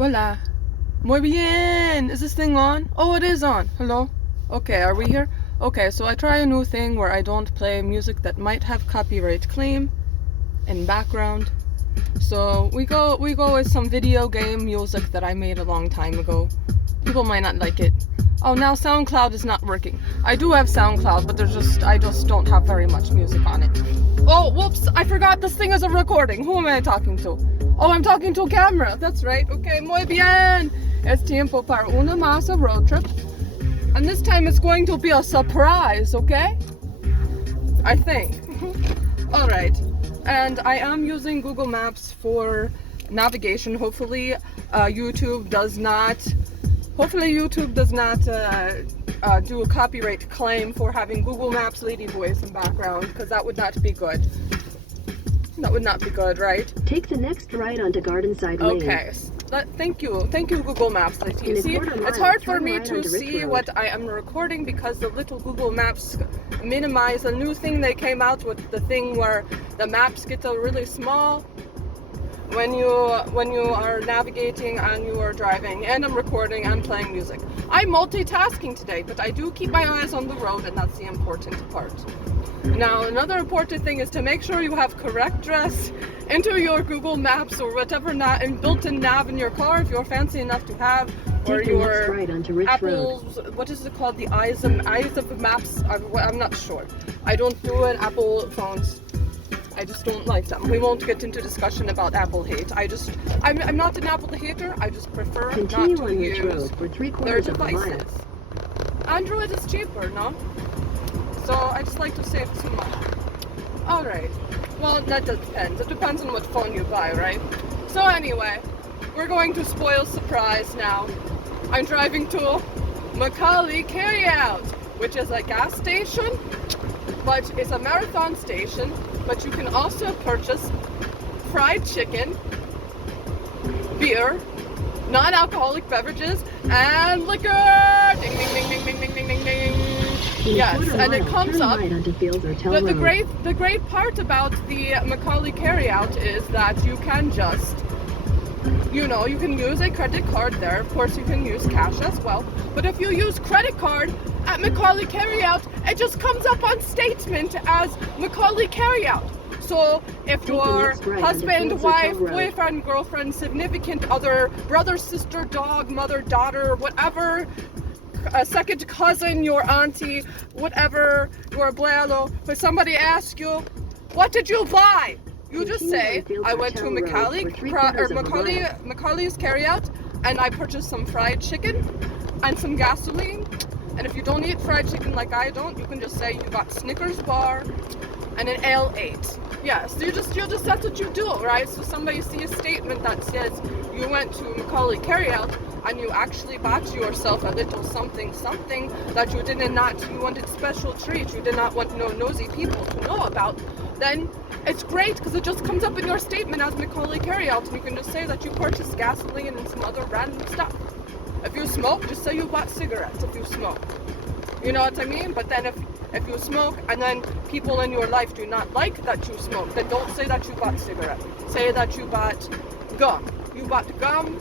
Hola. Muy bien. Is this thing on? Oh, it is on. Hello? Okay, are we here? Okay, so I try a new thing where I don't play music that might have copyright claim in background. So we go with some video game music that I made a long time ago. People might not like it. Oh, now SoundCloud is not working. I do have SoundCloud, but I just don't have very much music on it. Oh, whoops, I forgot this thing is a recording. Who am I talking to? Oh, I'm talking to a camera. That's right. Okay, muy bien. Es tiempo para una más road trip. And this time it's going to be a surprise, okay? I think. All right. And I am using Google Maps for navigation. Hopefully YouTube does not do a copyright claim for having Google Maps lady voice in background, because that would not be good. That would not be good, right? Take the next right onto Gardenside Lane. Okay. Thank you, Google Maps lady. See, it's hard for me to see what I am recording because the little Google Maps minimize a new thing they came out with, the thing where the maps get really small when you are navigating and you are driving, and I'm recording and playing music. I'm multitasking today, but I do keep my eyes on the road, and that's the important part. Now, another important thing is to make sure you have correct address into your Google Maps or whatever built-in nav in your car if you're fancy enough to have, or your Apple's, what is it called, the eyes of maps. I'm not sure. I don't do it. Apple phones, I just don't like them. We won't get into discussion about Apple hate. I'm not an Apple hater. I just prefer not to use their devices. Android is cheaper, no? So I just like to save some money. All right. Well, that depends. It depends on what phone you buy, right? So anyway, we're going to spoil surprise now. I'm driving to McCauly's Carryout, which is a gas station, but it's a marathon station. But you can also purchase fried chicken, beer, non-alcoholic beverages, and liquor. Ding, ding, ding, ding, ding, ding, ding, ding, ding. Yes, and it comes up. The great part about the McCauly's Carryout is that you can just, you can use a credit card there. Of course, you can use cash as well. But if you use credit card at McCauly's Carryout, it just comes up on statement as McCauly's Carryout. So if your husband, wife, boyfriend, girlfriend, significant other, brother, sister, dog, mother, daughter, whatever, a second cousin, your auntie, whatever, your abuelo, if somebody asks you, what did you buy? You just say, I went to McCauly's Carryout and I purchased some fried chicken and some gasoline. And if you don't eat fried chicken like I don't, you can just say you got Snickers bar and an L8. Yes, that's what you do, right? So somebody sees a statement that says you went to McCauly's Carryout and you actually bought yourself a little something that you wanted special treat, you did not want nosy people to know about, then it's great because it just comes up in your statement as McCauly's Carryout, and you can just say that you purchased gasoline and some other random stuff. If you smoke, just say you bought cigarettes if you smoke. You know what I mean? But then if you smoke and then people in your life do not like that you smoke, then don't say that you bought cigarettes. Say that you bought gum. You bought gum.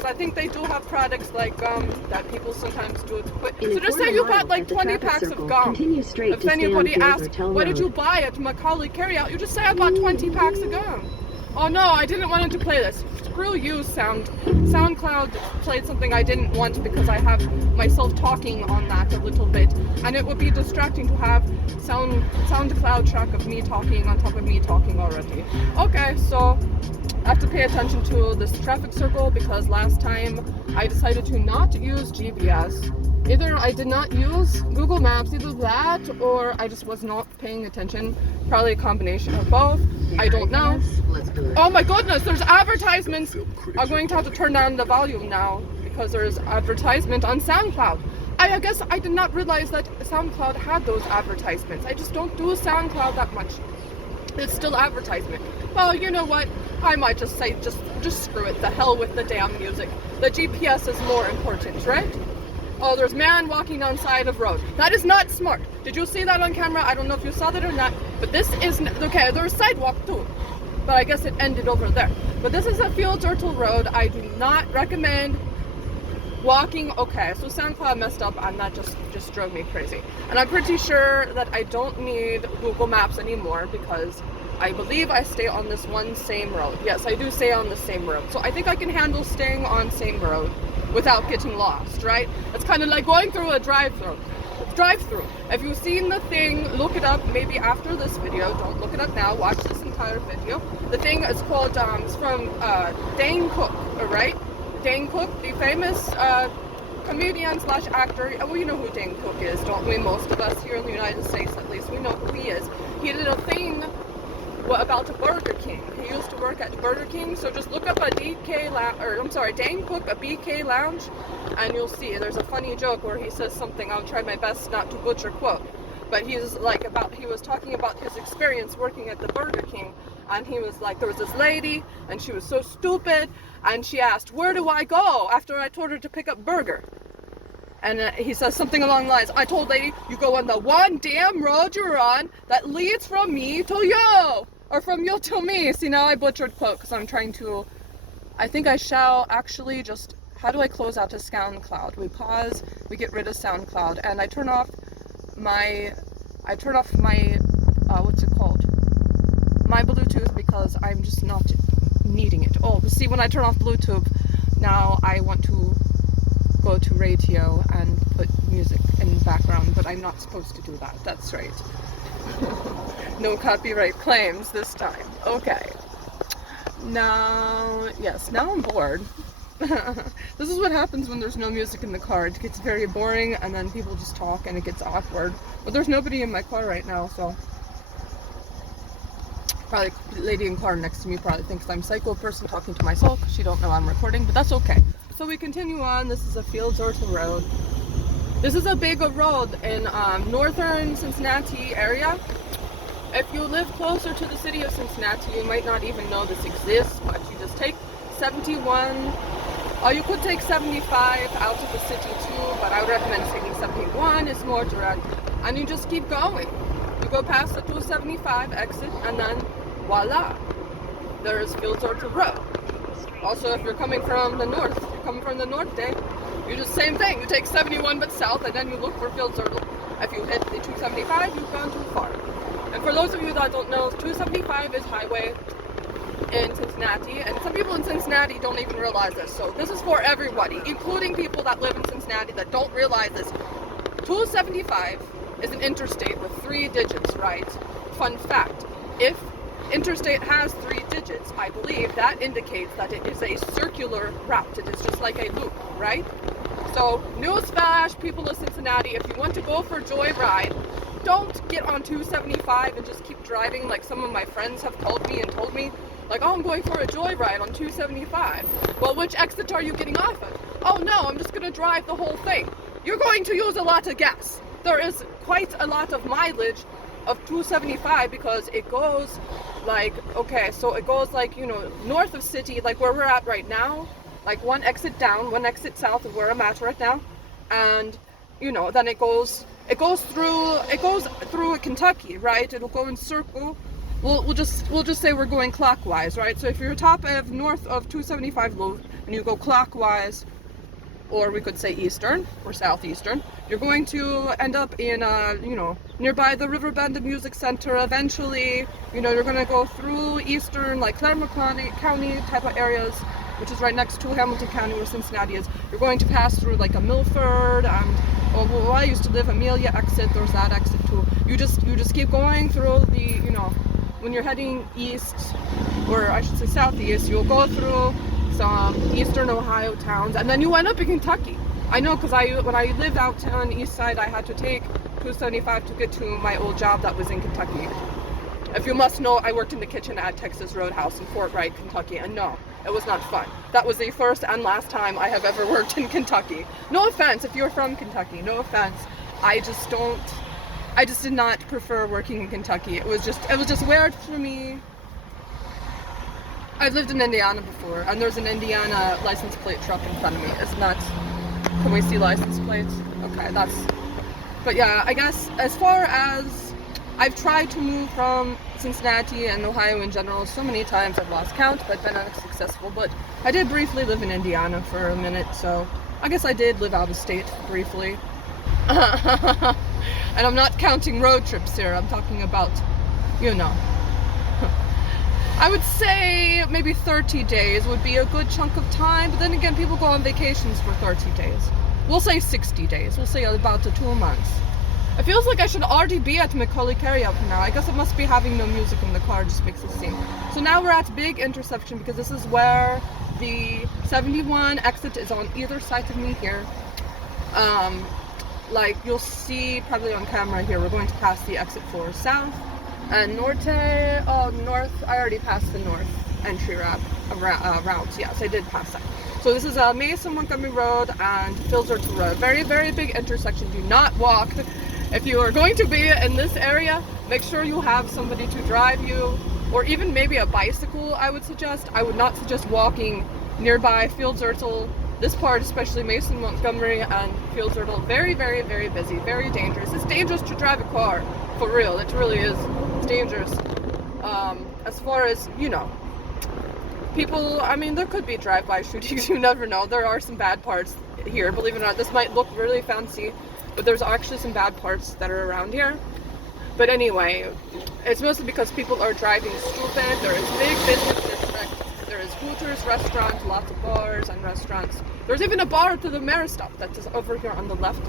So I think they do have products like gum that people sometimes do it to quit. So just say you bought like 20 packs of gum. If anybody asks, what did you buy at McCauly's Carryout? You just say I bought 20 packs of gum. Oh no, I didn't want him to play this. Screw you, SoundCloud played something I didn't want because I have myself talking on that a little bit, and it would be distracting to have SoundCloud track of me talking on top of me talking already. Okay, so I have to pay attention to this traffic circle because last time I decided to not use GPS. Either I did not use Google Maps, either that, or I just was not paying attention. Probably a combination of both. I don't know. Oh my goodness, there's advertisements. I'm going to have to turn down the volume now because there's advertisement on SoundCloud. I guess I did not realize that SoundCloud had those advertisements. I just don't do SoundCloud that much. It's still advertisement. Well, you know what? I might just say, just screw it. The hell with the damn music. The GPS is more important, right? Oh, there's man walking down side of road. That is not smart. Did you see that on camera? I don't know if you saw that or not, but this is, okay, there's sidewalk too. but I guess it ended over there. But this is a Fields Yrtle Road. I do not recommend walking. Okay, so SoundCloud messed up and that just drove me crazy. And I'm pretty sure that I don't need Google Maps anymore because I believe I stay on this one same road. Yes, I do stay on the same road. So I think I can handle staying on same road without getting lost, right? It's kind of like going through a drive-through. If you've seen the thing, look it up maybe after this video. Don't look it up now. Watch this entire video. The thing is called, it's from Dane Cook, right? Dane Cook, the famous comedian slash actor. We know who Dane Cook is, don't we? Most of us here in the United States, at least, we know who he is. He did a thing about a Burger King. He used to work at Burger King, so just look up a Dane Cook, a BK Lounge, and you'll see there's a funny joke where he says something. I'll try my best not to butcher quote, but he was talking about his experience working at the Burger King, and he was like, there was this lady, and she was so stupid, and she asked, where do I go after I told her to pick up burger? And he says something along the lines, I told lady, you go on the one damn road you're on that leads from me to you, or from you to me. See, now I butchered quote because I'm trying to, I think I shall actually just, how do I close out to SoundCloud? We pause, we get rid of SoundCloud, and I turn off my, what's it called? My Bluetooth, because I'm just not needing it. Oh, see, when I turn off Bluetooth, now I want to go to radio and put music in the background, but I'm not supposed to do that. That's right. No copyright claims this time. Okay. Now, yes, now I'm bored. This is what happens when there's no music in the car. It gets very boring, and then people just talk, and it gets awkward. But there's nobody in my car right now, so probably the lady in car next to me probably thinks I'm a psycho person talking to myself because she don't know I'm recording, but that's okay. So we continue on. This is a Fields Yrtle Road. This is a big road in northern Cincinnati area. If you live closer to the city of Cincinnati, you might not even know this exists, but you just take 71, or you could take 75 out of the city too, but I would recommend taking 71. It's more direct, and you just keep going. You go past the 275 exit, and then voila, there's Fields Yrtle Road. Also, if you're coming from the north, Dave, you do the same thing. You take 71 but south, and then you look for Fields Yrtle. If you hit the 275, you've gone too far. And for those of you that don't know, 275 is highway in Cincinnati, and some people in Cincinnati don't even realize this. So this is for everybody, including people that live in Cincinnati that don't realize this. 275 is an interstate with 3 digits, right? Fun fact, if interstate has 3 digits, I believe that indicates that it is a circular route. It is just like a loop, right? So, newsflash, people of Cincinnati, if you want to go for a joyride, don't get on 275 and just keep driving like some of my friends have called me and told me, like, oh, I'm going for a joyride on 275. Well, which exit are you getting off of? Oh no, I'm just going to drive the whole thing. You're going to use a lot of gas. There is quite a lot of mileage of 275 because it goes like, okay, so it goes like, you know, north of city, like where we're at right now, like one exit down, one exit south of where I'm at right now, and you know, then it goes through Kentucky, right? It'll go in circle. We'll just say we're going clockwise, right? So if you're top of north of 275 loop and you go clockwise, or we could say eastern or southeastern, you're going to end up in, you know, nearby the Riverbend Music Center. Eventually, you know, you're going to go through eastern, like Claremont County type of areas, which is right next to Hamilton County where Cincinnati is. You're going to pass through like a Milford, and well, I used to live Amelia exit. There's that exit too. You just keep going through the, you know, when you're heading east, or I should say southeast, you'll go through some eastern Ohio towns, and then you end up in Kentucky. I know, because when I lived out on the east side, I had to take 275 to get to my old job that was in Kentucky. If you must know, I worked in the kitchen at Texas Roadhouse in Fort Wright, Kentucky, and no, it was not fun. That was the first and last time I have ever worked in Kentucky. No offense if you're from Kentucky, no offense. I just did not prefer working in Kentucky. It was just weird for me. I've lived in Indiana before, and there's an Indiana license plate truck in front of me. It's not, can we see license plates? Okay, but yeah, I guess as far as I've tried to move from Cincinnati and Ohio in general so many times I've lost count, but been unsuccessful. But I did briefly live in Indiana for a minute, so I guess I did live out of state briefly. And I'm not counting road trips here, I'm talking about, you know. I would say maybe 30 days would be a good chunk of time, but then again, people go on vacations for 30 days. We'll say 60 days, we'll say about 2 months. It feels like I should already be at McCauly's carryout now. I guess it must be having no music in the car just makes it seem. So now we're at big intersection because this is where the 71 exit is on either side of me here. Like you'll see probably on camera here, we're going to pass the exit 4 south and north. I already passed the north entry routes. Yes, I did pass that. So this is Mason Montgomery Road and Philzerton Road. Very, very big intersection. Do not walk. If you are going to be in this area, make sure you have somebody to drive you, or even maybe a bicycle, I would suggest. I would not suggest walking nearby Philzerton. This part, especially Mason Montgomery and Philzerton, very, very, very busy, very dangerous. It's dangerous to drive a car, for real. It really is. It's dangerous. As far as, you know, people, I mean, there could be drive-by shootings, you never know. There are some bad parts here, believe it or not. This might look really fancy, but there's actually some bad parts that are around here. But anyway, it's mostly because people are driving stupid. There is big business district. There is Hooters restaurant, lots of bars and restaurants. There's even a bar to the Maristop that is over here on the left.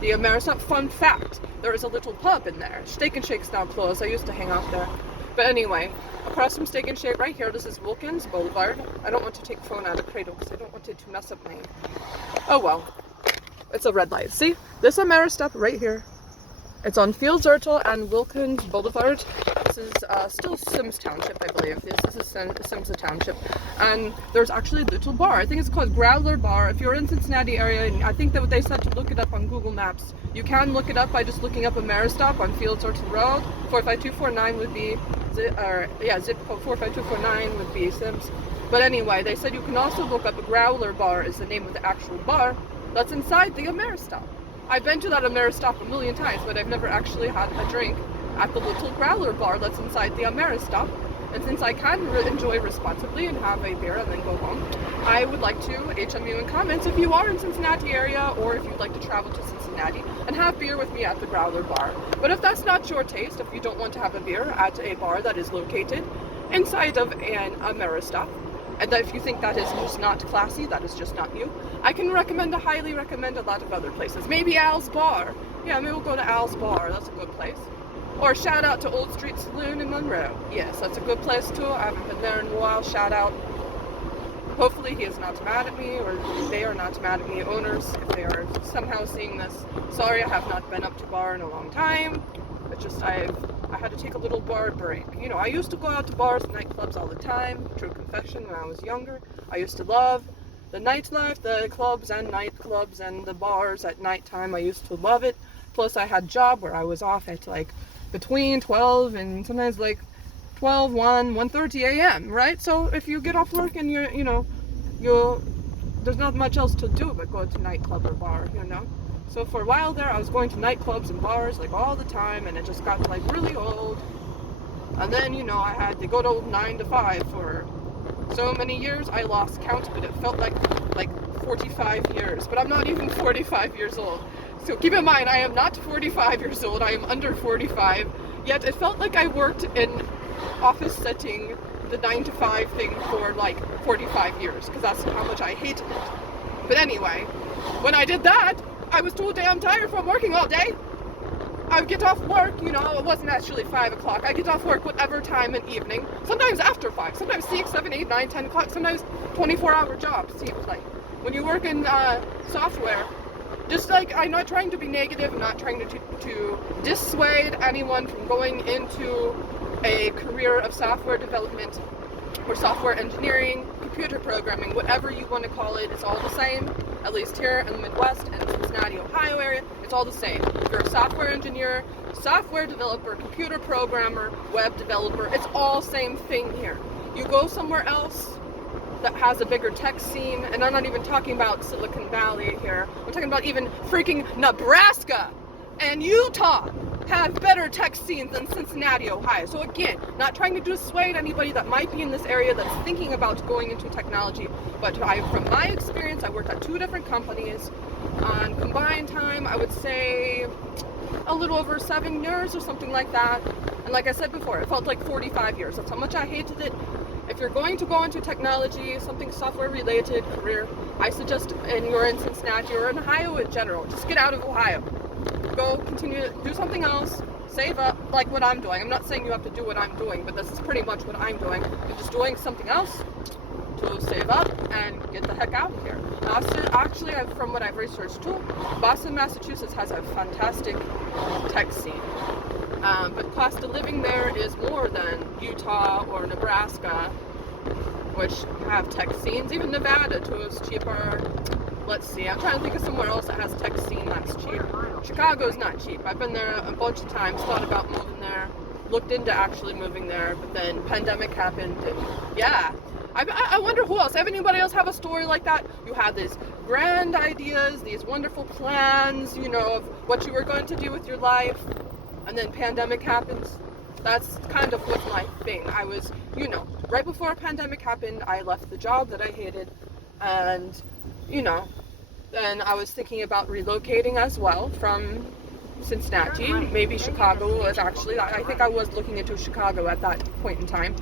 The Maristop, fun fact, there is a little pub in there. Steak and Shake's now closed. I used to hang out there. But anyway, across from Steak and Shake right here, this is Wilkins Boulevard. I don't want to take phone out of cradle because I don't want it to mess up my... Oh well. It's a red light. See? This is Maristop right here. It's on Philzerton and Wilkins Boulevard. This is still Sims Township, I believe. This is Sims Township. And there's actually a little bar. I think it's called Growler Bar. If you're in Cincinnati area, and I think that they said to look it up on Google Maps. You can look it up by just looking up a Maristop on Philzerton Road. 45249 would be, zip code 45249 would be Sims. But anyway, they said you can also look up a Growler Bar is the name of the actual bar that's inside the Maristop. I've been to that Maristop a million times, but I've never actually had a drink at the little Growler Bar that's inside the Maristop. And since I can enjoy responsibly and have a beer and then go home, I would like to HMU in comments if you are in Cincinnati area or if you'd like to travel to Cincinnati and have beer with me at the Growler Bar. But if that's not your taste, if you don't want to have a beer at a bar that is located inside of a Maristop, and that if you think that is just not classy, that is just not you, I can highly recommend a lot of other places. Maybe Al's Bar. Yeah, maybe we'll go to Al's Bar. That's a good place. Or shout out to Old Street Saloon in Monroe. Yes, that's a good place too. I haven't been there in a while. Shout out. Hopefully he is not mad at me, or they are not mad at me, owners, if they are somehow seeing this. Sorry, I have not been up to bar in a long time. It's just I had to take a little bar break. You know, I used to go out to bars and nightclubs all the time. True confession, when I was younger. I used to love the nightlife, the clubs and nightclubs and the bars at nighttime. I used to love it. Plus I had a job where I was off at like between 12 and sometimes like 12, 1:30 a.m., right? So if you get off work and there's not much else to do but go to nightclub or bar, you know? So for a while there, I was going to nightclubs and bars like all the time, and it just got like really old. And then, you know, I had to go to 9 to 5 for so many years. I lost count, but it felt like 45 years. But I'm not even 45 years old. So keep in mind, I am not 45 years old. I am under 45. Yet it felt like I worked in office setting, the 9 to 5 thing for like 45 years, because that's how much I hated it. But anyway, when I did that, I was too damn tired from working all day. I would get off work, you know, it wasn't actually 5 o'clock. I get off work whatever time in evening, sometimes after 5, sometimes 6, 7, 8, 9, 10 o'clock, sometimes 24-hour jobs, seems like. When you work in software, just like, I'm not trying to be negative, I'm not trying to dissuade anyone from going into a career of software development or software engineering, computer programming, whatever you want to call it, it's all the same. At least here in the Midwest and Cincinnati, Ohio area, it's all the same. If you're a software engineer, software developer, computer programmer, web developer, it's all same thing here. You go somewhere else that has a bigger tech scene, and I'm not even talking about Silicon Valley here. I'm talking about even freaking Nebraska and Utah. have better tech scenes than Cincinnati, Ohio. So again, not trying to dissuade anybody that might be in this area that's thinking about going into technology, but from my experience, I worked at 2 different companies. On combined time, I would say a little over 7 years or something like that. And like I said before, it felt like 45 years. That's how much I hated it. If you're going to go into technology, something software related career, I suggest, and you're in Cincinnati or in Ohio in general, just get out of Ohio. Go continue to do something else, save up, like what I'm doing. I'm not saying you have to do what I'm doing, but this is pretty much what I'm doing. I'm just doing something else to save up and get the heck out of here. Actually, from what I've researched too, Boston, Massachusetts has a fantastic tech scene. But cost of living there is more than Utah or Nebraska, which have tech scenes. Even Nevada too is cheaper. Let's see, I'm trying to think of somewhere else that has tech scene that's cheap. Chicago's not cheap. I've been there a bunch of times, thought about moving there, looked into actually moving there, but then pandemic happened, and yeah. I wonder who else. Have anybody else have a story like that? You had these grand ideas, these wonderful plans, you know, of what you were going to do with your life, and then pandemic happens. That's kind of what's my thing. I was, you know, right before a pandemic happened, I left the job that I hated, and, you know, then I was thinking about relocating as well from Cincinnati. Maybe Chicago was actually, I think I was looking into Chicago at that point in time.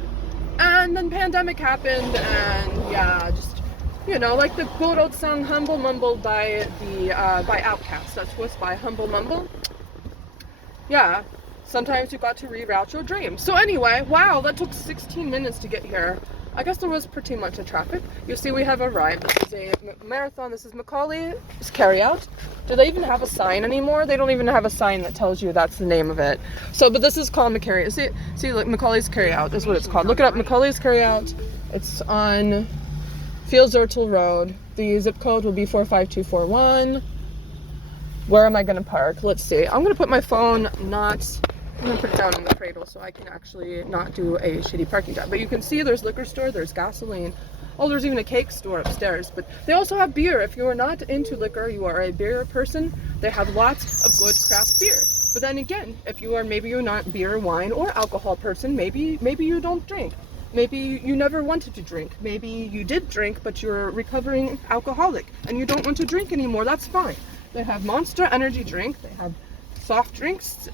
And then pandemic happened, and yeah, just, you know, like the good old song Humble Mumble by Outkast. That's what's by Humble Mumble. Yeah, sometimes you got to reroute your dreams. So anyway, wow, that took 16 minutes to get here. I guess there was pretty much a traffic. You see, we have arrived. This is a marathon. This is McCauly's Carryout. Do they even have a sign anymore? They don't even have a sign that tells you that's the name of it. So, but this is called McCarry. See, look, McCauly's Carryout is what it's called. Look it up, McCauly's Carryout. It's on Fields Zertel Road. The zip code will be 45241. Where am I going to park? Let's see. I'm going to put my phone I'm going to put it down on the cradle so I can actually not do a shitty parking job. But you can see there's liquor store, there's gasoline. Oh, there's even a cake store upstairs. But they also have beer. If you are not into liquor, you are a beer person, they have lots of good craft beer. But then again, if you are, maybe you're not beer, wine, or alcohol person, maybe you don't drink. Maybe you never wanted to drink. Maybe you did drink, but you're a recovering alcoholic and you don't want to drink anymore. That's fine. They have Monster energy drink. They have soft drinks,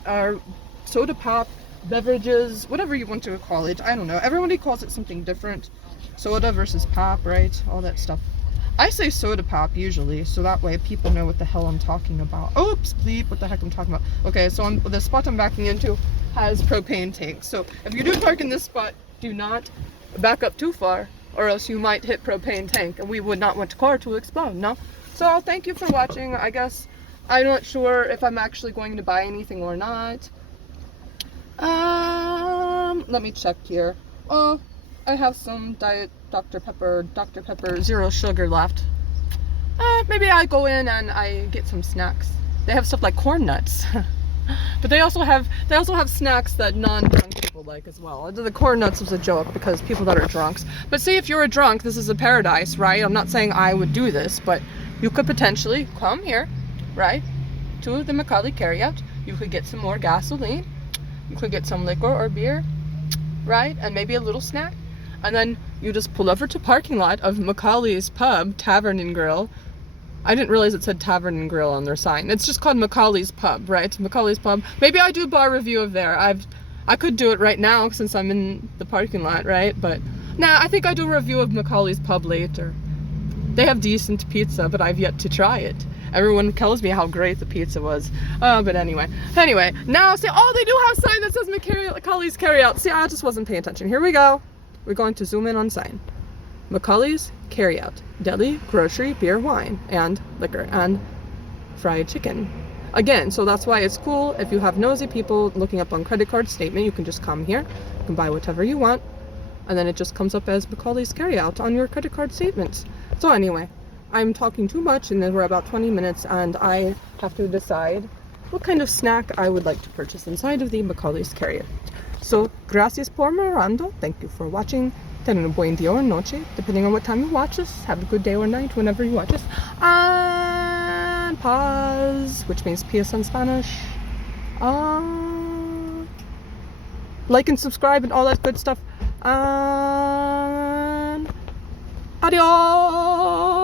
soda pop, beverages, whatever you want to call it. I don't know. Everybody calls it something different. Soda versus pop, right? All that stuff. I say soda pop usually, so that way people know what the hell I'm talking about. Oops, bleep, what the heck I'm talking about. Okay, so the spot I'm backing into has propane tanks. So if you do park in this spot, do not back up too far, or else you might hit propane tank, and we would not want the car to explode, no? So thank you for watching. I guess I'm not sure if I'm actually going to buy anything or not. Let me check here. Oh, I have some Diet Dr. Pepper Zero Sugar left. Maybe I go in and I get some snacks. They have stuff like corn nuts. But they also have snacks that non-drunk people like as well. The corn nuts was a joke because people that are drunks. But see, if you're a drunk, this is a paradise, right? I'm not saying I would do this, but you could potentially come here, right, to the McCauly's Carryout. You could get some more gasoline. You could get some liquor or beer, right? And maybe a little snack. And then you just pull over to parking lot of McCauly's Pub, Tavern and Grill. I didn't realize it said Tavern and Grill on their sign. It's just called McCauly's Pub, right? McCauly's Pub. Maybe I do bar review of there. I could do it right now since I'm in the parking lot, right? But nah, I think I do a review of McCauly's Pub later. They have decent pizza, but I've yet to try it. Everyone tells me how great the pizza was. But anyway, now see, oh, they do have a sign that says McCauly's Carryout. See, I just wasn't paying attention. Here we go. We're going to zoom in on sign. McCauly's Carryout. Deli, grocery, beer, wine, and liquor, and fried chicken. Again, so that's why it's cool. If you have nosy people looking up on credit card statement, you can just come here. You can buy whatever you want. And then it just comes up as McCauly's Carryout on your credit card statements. So anyway, I'm talking too much and then we're about 20 minutes and I have to decide what kind of snack I would like to purchase inside of the McCauly's Carryout. So, gracias por mirando. Thank you for watching. Ten un buen día or noche, depending on what time you watch this. Have a good day or night whenever you watch this. And pause, which means PS in Spanish. Like and subscribe and all that good stuff. And adios.